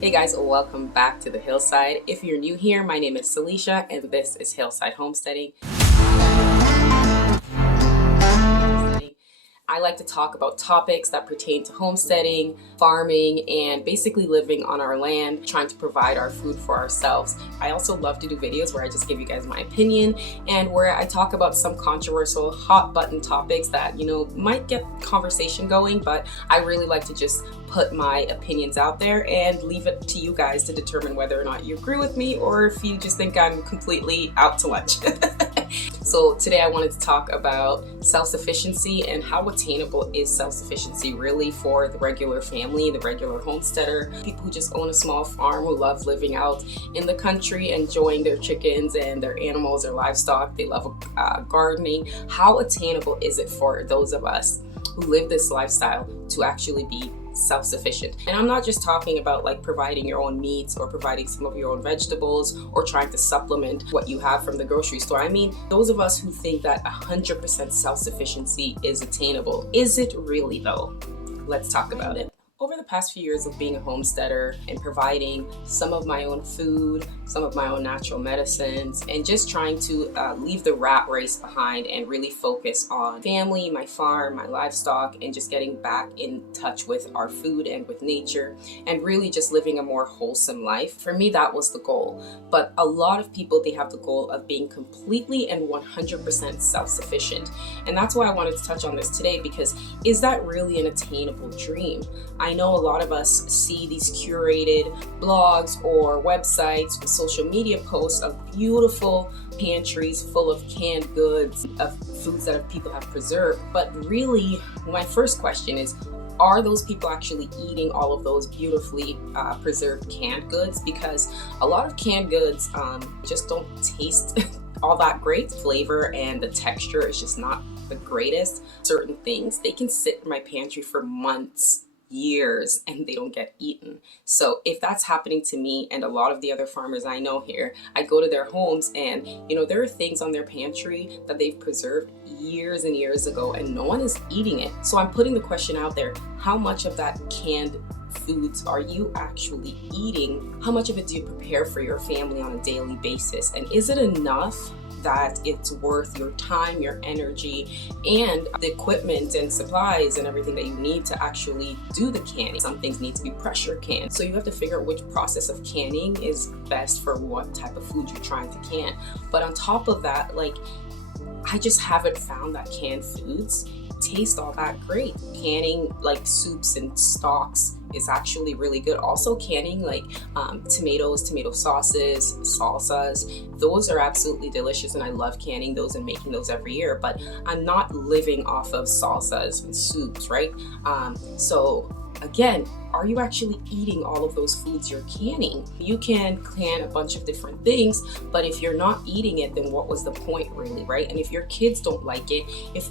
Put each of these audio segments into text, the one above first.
Hey guys, welcome back to the Hillside. If you're new here, my name is Salisha and this is Hillside Homesteading. I like to talk about topics that pertain to homesteading, farming, and basically living on our land, trying to provide our food for ourselves. I also love to do videos where I just give you guys my opinion and where I talk about some controversial hot button topics that, might get conversation going, but I really like to just put my opinions out there and leave it to you guys to determine whether or not you agree with me or if you just think I'm completely out to lunch. So today I wanted to talk about self-sufficiency and how attainable is self-sufficiency really for the regular family, the regular homesteader, people who just own a small farm, who love living out in the country, enjoying their chickens and their animals, their livestock. They love gardening. How attainable is it for those of us who live this lifestyle to actually be self-sufficient? And I'm not just talking about like providing your own meats or providing some of your own vegetables or trying to supplement what you have from the grocery store. I mean, those of us who think that 100% self-sufficiency is attainable. Is it really though? Let's talk about it. Over the past few years of being a homesteader and providing some of my own food, some of my own natural medicines, and just trying to leave the rat race behind and really focus on family, my farm, my livestock, and just getting back in touch with our food and with nature and really just living a more wholesome life. For me, that was the goal. But a lot of people, they have the goal of being completely and 100% self-sufficient. And that's why I wanted to touch on this today, because is that really an attainable dream? I know a lot of us see these curated blogs or websites with social media posts of beautiful pantries full of canned goods, of foods that people have preserved. But really, my first question is, are those people actually eating all of those beautifully preserved canned goods? Because a lot of canned goods just don't taste all that great. Flavor and the texture is just not the greatest. Certain things, they can sit in my pantry for months, years, and they don't get eaten. So if that's happening to me and a lot of the other farmers I know here, I go to their homes and there are things on their pantry that they've preserved years and years ago and no one is eating it. So I'm putting the question out there, how much of that canned foods are you actually eating? How much of it do you prepare for your family on a daily basis? And is it enough that it's worth your time, your energy, and the equipment and supplies and everything that you need to actually do the canning? Some things need to be pressure canned. So you have to figure out which process of canning is best for what type of food you're trying to can. But on top of that, I just haven't found that canned foods taste all that great. Canning like soups and stocks is actually really good. Also canning tomatoes, tomato sauces, salsas, those are absolutely delicious and I love canning those and making those every year, but I'm not living off of salsas and soups, right? So again, are you actually eating all of those foods you're canning? You can can a bunch of different things, but if you're not eating it, then what was the point really, right? And if your kids don't like it, if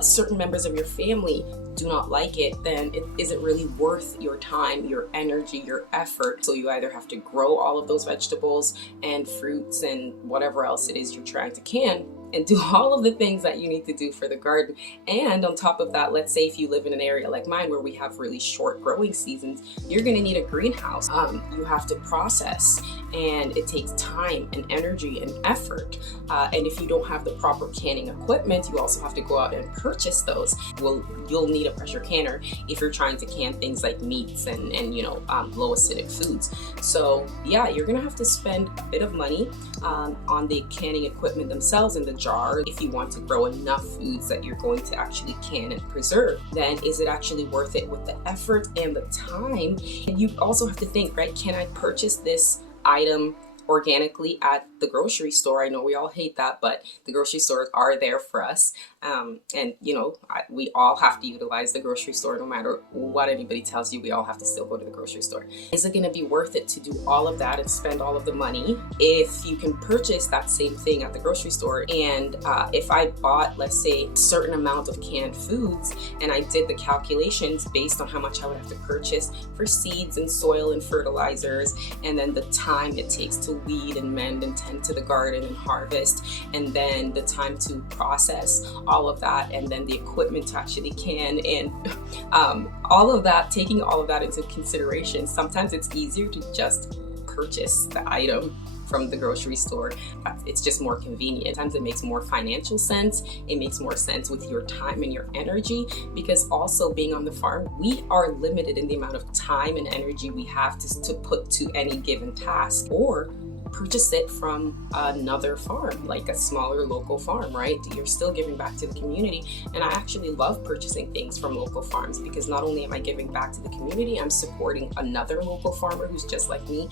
certain members of your family do not like it, then is it really worth your time, your energy, your effort? So you either have to grow all of those vegetables and fruits and whatever else it is you're trying to can, and do all of the things that you need to do for the garden. And on top of that, let's say if you live in an area like mine where we have really short growing seasons, you're gonna need a greenhouse. You have to process, and it takes time and energy and effort. And if you don't have the proper canning equipment, you also have to go out and purchase those. You'll need a pressure canner if you're trying to can things like meats and low acidic foods. So yeah, you're gonna have to spend a bit of money on the canning equipment themselves and the jar. If you want to grow enough foods that you're going to actually can and preserve, then is it actually worth it with the effort and the time? And you also have to think, right, can I purchase this item organically at the grocery store? I know we all hate that, but the grocery stores are there for us. We all have to utilize the grocery store no matter what anybody tells you. We all have to still go to the grocery store. Is it going to be worth it to do all of that and spend all of the money if you can purchase that same thing at the grocery store? And if I bought, let's say, a certain amount of canned foods and I did the calculations based on how much I would have to purchase for seeds and soil and fertilizers, and then the time it takes to weed and mend and tend tend to the garden and harvest, and then the time to process all of that, and then the equipment to actually can, and all of that, taking all of that into consideration, sometimes it's easier to just purchase the item from the grocery store. It's just more convenient. Sometimes it makes more financial sense. It makes more sense with your time and your energy, because also being on the farm, we are limited in the amount of time and energy we have to put to any given task, or purchase it from another farm, like a smaller local farm, right? You're still giving back to the community. And I actually love purchasing things from local farms, because not only am I giving back to the community, I'm supporting another local farmer who's just like me.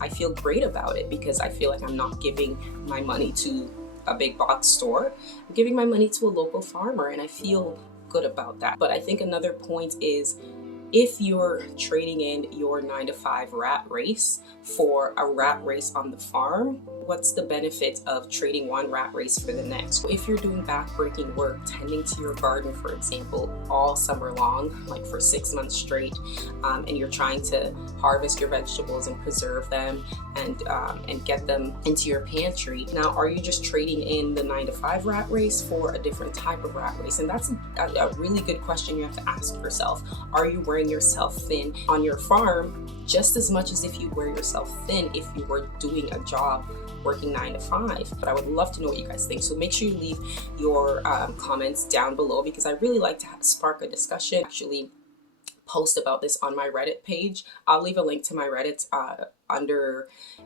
I feel great about it, because I feel like I'm not giving my money to a big box store. I'm giving my money to a local farmer, and I feel good about that. But I think another point is, if you're trading in your 9-to-5 rat race for a rat race on the farm, what's the benefit of trading one rat race for the next? If you're doing backbreaking work, tending to your garden, for example, all summer long, like for 6 months straight, and you're trying to harvest your vegetables and preserve them and get them into your pantry. Now, are you just trading in the 9-to-5 rat race for a different type of rat race? And that's a really good question you have to ask yourself. Are you wearing yourself thin on your farm just as much as if you wear yourself thin if you were doing a job working 9-to-5? But I would love to know what you guys think. So make sure you leave your comments down below, because I really like to spark a discussion. Actually post about this on my Reddit page. I'll leave a link to my Reddit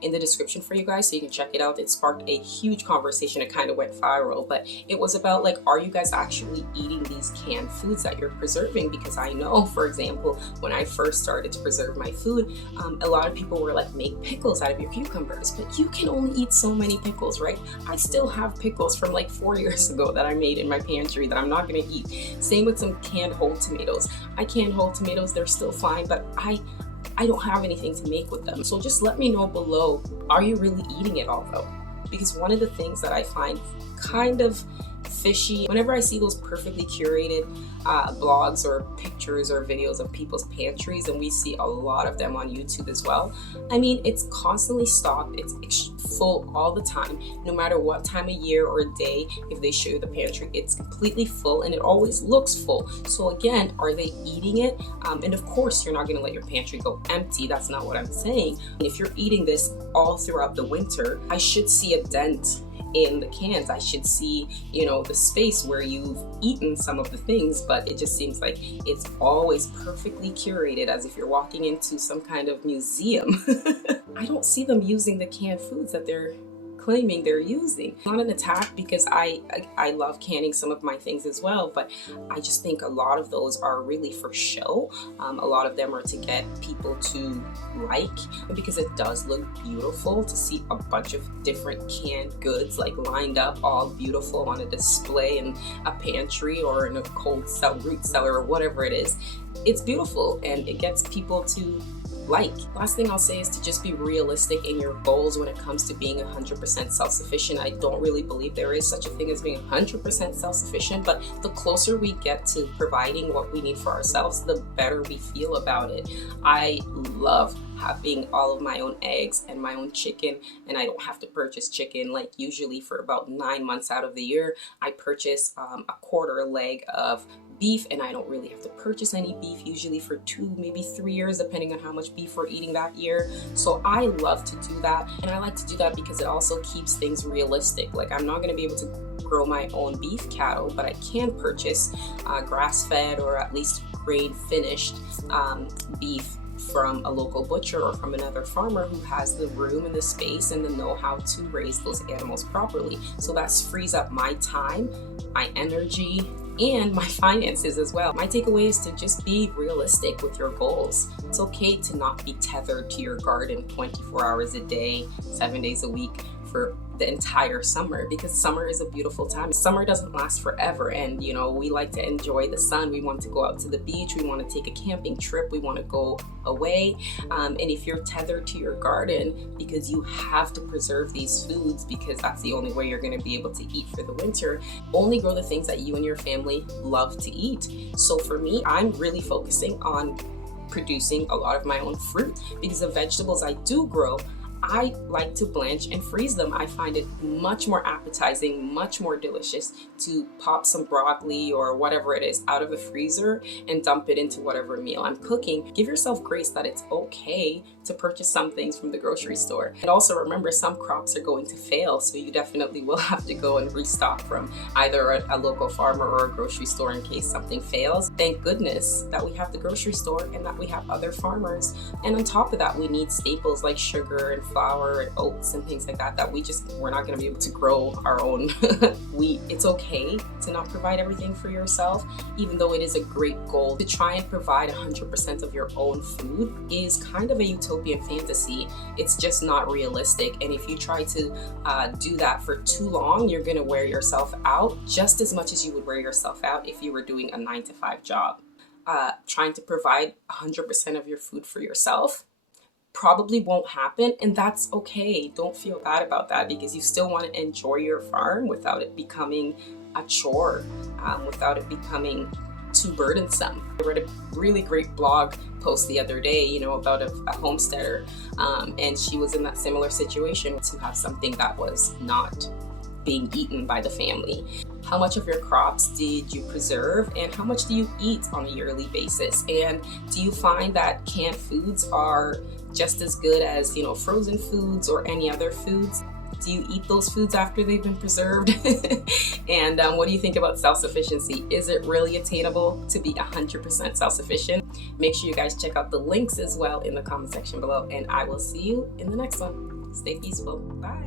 in the description for you guys, so you can check it out. It sparked a huge conversation. It kind of went viral, but it was about, like, are you guys actually eating these canned foods that you're preserving? Because I know, for example, when I first started to preserve my food, a lot of people were like, make pickles out of your cucumbers, but you can only eat so many pickles, right? I still have pickles from like 4 years ago that I made in my pantry that I'm not gonna eat. Same with some canned whole tomatoes. I canned whole tomatoes, they're still fine, but I don't have anything to make with them. So just let me know below, are you really eating it all though? Because one of the things that I find kind of fishy, whenever I see those perfectly curated blogs or pictures or videos of people's pantries, and we see a lot of them on YouTube as well. I mean, it's constantly stocked, it's full all the time, no matter what time of year or day. If they show you the pantry, it's completely full, and it always looks full. So again, are they eating it? And of course, you're not going to let your pantry go empty. That's not what I'm saying. If you're eating this all throughout the winter, I should see a dent in the cans. I should see, the space where you've eaten some of the things, but it just seems like it's always perfectly curated, as if you're walking into some kind of museum. I don't see them using the canned foods that they're claiming they're using. Not an attack, because I love canning some of my things as well, but I just think a lot of those are really for show. A lot of them are to get people to like, because it does look beautiful to see a bunch of different canned goods like lined up all beautiful on a display in a pantry or in a cold root cellar or whatever it is. It's beautiful, and it gets people to like. Last thing I'll say is to just be realistic in your goals when it comes to being 100% self-sufficient. I don't really believe there is such a thing as being 100% self-sufficient, but the closer we get to providing what we need for ourselves, the better we feel about it. I love having all of my own eggs and my own chicken, and I don't have to purchase chicken. Like, usually for about 9 months out of the year, I purchase a quarter leg of beef, and I don't really have to purchase any beef, usually for 2, maybe 3 years, depending on how much beef we're eating that year. So I love to do that, and I like to do that because it also keeps things realistic. Like, I'm not going to be able to grow my own beef cattle, but I can purchase grass-fed or at least grain-finished beef from a local butcher or from another farmer who has the room and the space and the know-how to raise those animals properly. So that frees up my time, my energy, and my finances as well. My takeaway is to just be realistic with your goals. It's okay to not be tethered to your garden 24 hours a day, 7 days a week for the entire summer, because summer is a beautiful time. Summer doesn't last forever, and we like to enjoy the sun. We want to go out to the beach, we want to take a camping trip, we want to go away, and if you're tethered to your garden because you have to preserve these foods because that's the only way you're going to be able to eat for the winter, only grow the things that you and your family love to eat. So for me, I'm really focusing on producing a lot of my own fruit, because the vegetables I do grow, I like to blanch and freeze them. I find it much more appetizing, much more delicious to pop some broccoli or whatever it is out of the freezer and dump it into whatever meal I'm cooking. Give yourself grace that it's okay to purchase some things from the grocery store. And also remember, some crops are going to fail, so you definitely will have to go and restock from either a local farmer or a grocery store in case something fails. Thank goodness that we have the grocery store and that we have other farmers. And on top of that, we need staples like sugar and flour and oats and things like that we're not going to be able to grow our own wheat. It's okay to not provide everything for yourself, even though it is a great goal. To try and provide 100% of your own food is kind of a utopian fantasy. It's just not realistic, and if you try to do that for too long, you're going to wear yourself out just as much as you would wear yourself out if you were doing a 9-to-5 job. Trying to provide 100% of your food for yourself probably won't happen, and that's okay. Don't feel bad about that, because you still want to enjoy your farm without it becoming a chore, without it becoming too burdensome. I read a really great blog post the other day, about a homesteader, and she was in that similar situation to have something that was not being eaten by the family. How much of your crops did you preserve, and how much do you eat on a yearly basis? And do you find that canned foods are just as good as, frozen foods or any other foods? Do you eat those foods after they've been preserved? And what do you think about self-sufficiency? Is it really attainable to be 100% self-sufficient? Make sure you guys check out the links as well in the comment section below, and I will see you in the next one. Stay peaceful. Bye.